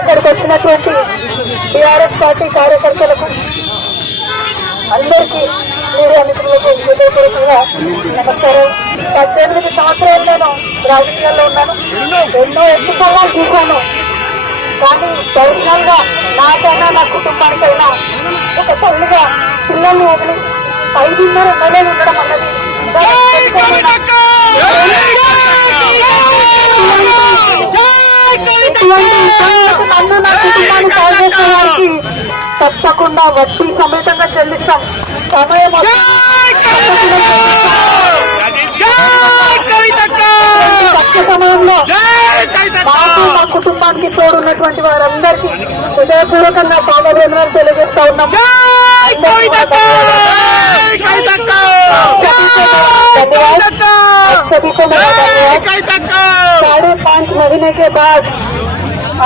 ఇక్కడికి వచ్చినటువంటి TRS party కార్యకర్తలకు అందరికీ మీడియా మిత్రులకు హృదయపూర్వకంగా నమస్కారం. 18 సంవత్సరాలు నేను రాజకీయాల్లో ఉన్నాను. ఎన్నో ఎన్నికలను చూశాను. కానీ పర్సనల్ గా నాకైనా నా కుటుంబానికైనా ఒక తల్లిగా పిల్లల్ని వదిలి 5.5 ఎమ్మెల్యేలు ఉండడం అన్నది నన్ను నా కుటుంబాన్ని సాధించడానికి తప్పకుండా వడ్డీ సమేతంగా చెల్లిస్తాం. సమయం తక్కువ సమయంలో మాకు మా కుటుంబానికి తోడున్నటువంటి వారందరికీ హృదయపూర్వకంగా పాదవేదనలు తెలియజేస్తా ఉన్నాం. 5.5 महीने के बाद